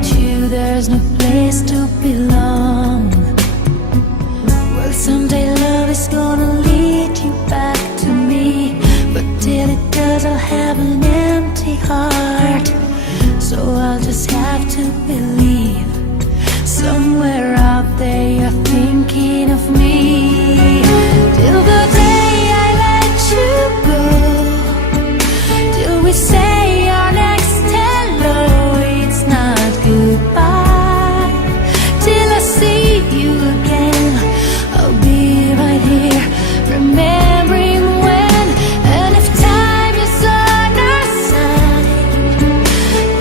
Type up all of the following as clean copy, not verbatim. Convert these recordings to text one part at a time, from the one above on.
without you there's no place to belong. Well, someday love is gonna lead you back to me, but till it does I'll have an empty heart. So I'll just have to believe somewhere out there you're thinking of me. Till the day I let you go, till we say our next hello, it's not goodbye. Till I see you again, I'll be right here, remembering when. And if time is on our side,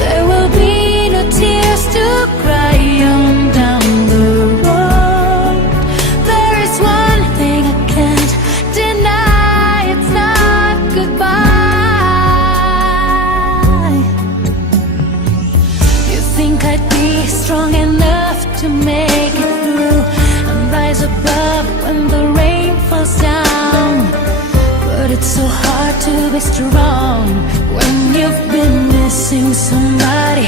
there will be no tears to cry on down the road. There is one thing I can't deny, it's not goodbye. You think I'd be strong enough to make it through and rise above when the rain falls down, but it's so hard to be strong when you've been missing somebody